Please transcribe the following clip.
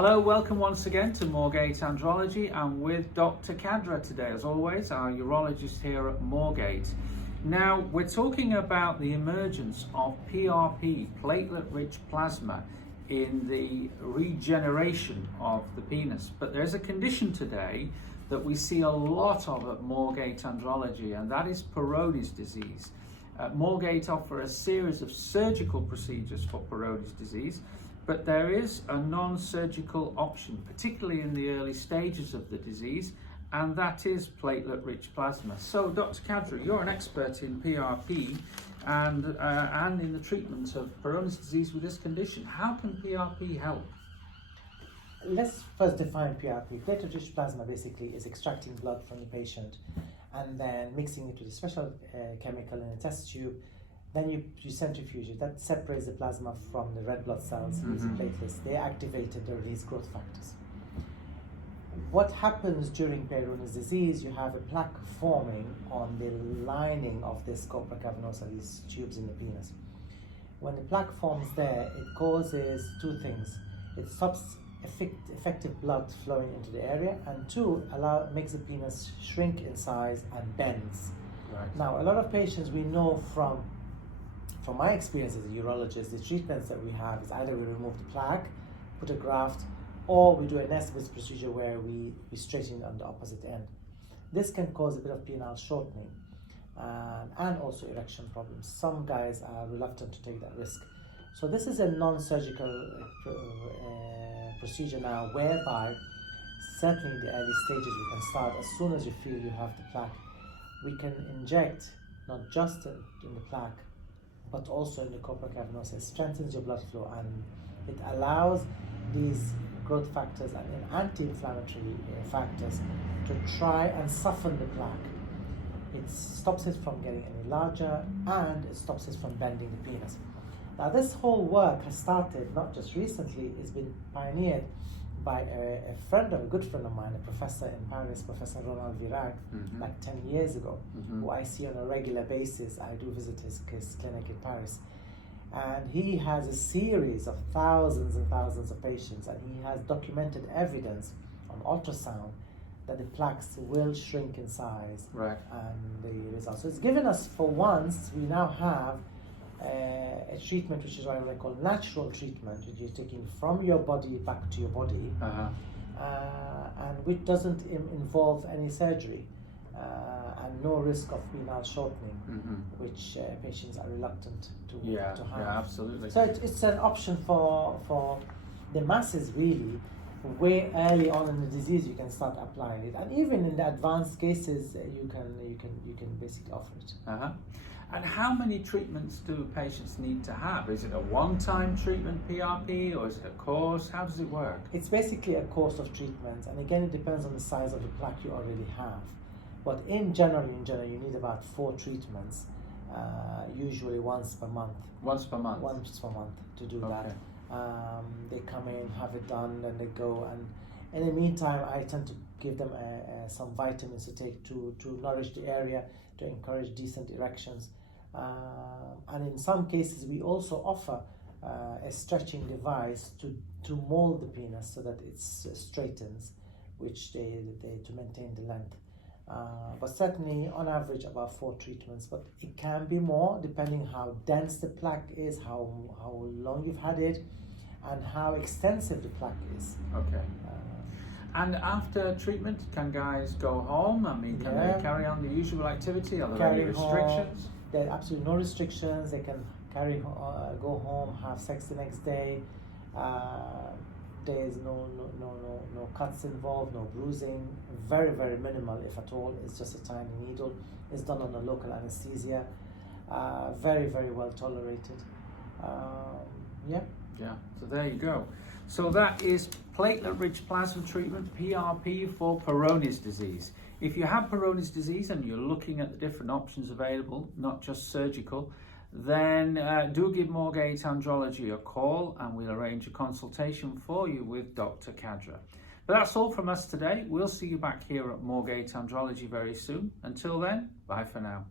Hello, welcome once again to Moorgate Andrology. I'm with Dr Khadra today, as always, our urologist here at Moorgate. Now, we're talking about the emergence of PRP, platelet-rich plasma, in the regeneration of the penis. But there's a condition today that we see a lot of at Moorgate Andrology, and that is Peyronie's disease. Moorgate offer a series of surgical procedures for Peyronie's disease, but there is a non-surgical option, particularly in the early stages of the disease, and that is platelet-rich plasma. So, Dr Khadra, you're an expert in PRP and in the treatment of Peyronie's disease with this condition. How can PRP help? Let's first define PRP. Platelet-rich plasma basically is extracting blood from the patient and then mixing it with a special chemical in a test tube. Then you centrifuge it. That separates the plasma from the red blood cells. These platelets, they activated, they release growth factors. What happens during Peyronie's disease, you have a plaque forming on the lining of this corpora cavernosa, these tubes in the penis. When the plaque forms there, it causes two things. It stops effective blood flowing into the area, and two, makes the penis shrink in size and bends. Right. Now, a lot of patients we know from my experience as a urologist, the treatments that we have is either we remove the plaque, put a graft, or we do a Nesbitt's procedure where we straighten on the opposite end. This can cause a bit of penile shortening and also erection problems. Some guys are reluctant to take that risk. So this is a non-surgical procedure now, whereby certainly in the early stages we can start as soon as you feel you have the plaque. We can inject not just in the plaque, but also in the corpora cavernosa. It strengthens your blood flow and it allows these growth factors and anti-inflammatory factors to try and soften the plaque. It stops it from getting any larger and it stops it from bending the penis. Now, this whole work has started not just recently, it's been pioneered by a good friend of mine, a professor in Paris, Professor Ronald Virag, like 10 years ago, who I see on a regular basis. I do visit his clinic in Paris. And he has a series of thousands and thousands of patients, and he has documented evidence on ultrasound that the plaques will shrink in size. Right. And the results. So it's given us, for once, we now have a treatment which is what I call natural treatment, which you're taking from your body back to your body, and which doesn't involve any surgery and no risk of penile shortening, which patients are reluctant to have. Yeah, absolutely. So it's an option for the masses, really. Way early on in the disease, you can start applying it, and even in the advanced cases, you can basically offer it. And how many treatments do patients need to have? Is it a one-time treatment PRP, or is it a course? How does it work? It's basically a course of treatments, and again, it depends on the size of the plaque you already have. But in general, you need about 4 treatments, usually once per month. Once per month? Once per month to do that. They come in, have it done, and they go. And in the meantime, I tend to give them some vitamins to take to nourish the area, to encourage decent erections. And in some cases, we also offer a stretching device to mold the penis so that it straightens, which to maintain the length. But certainly, on average, about 4 treatments. But it can be more, depending how dense the plaque is, how long you've had it, and how extensive the plaque is. Okay. And after treatment, can guys go home? I mean, can they carry on the usual activity? Are there any restrictions? There are absolutely no restrictions. They can go home, have sex the next day. There is no cuts involved, no bruising. Very, very minimal, if at all. It's just a tiny needle. It's done on a local anesthesia. Very, very well tolerated. Yeah, so there you go. So that is platelet-rich plasma treatment, PRP, for Peyronie's disease. If you have Peyronie's disease and you're looking at the different options available, not just surgical, then do give Moorgate Andrology a call and we'll arrange a consultation for you with Dr Khadra. But that's all from us today. We'll see you back here at Moorgate Andrology very soon. Until then, bye for now.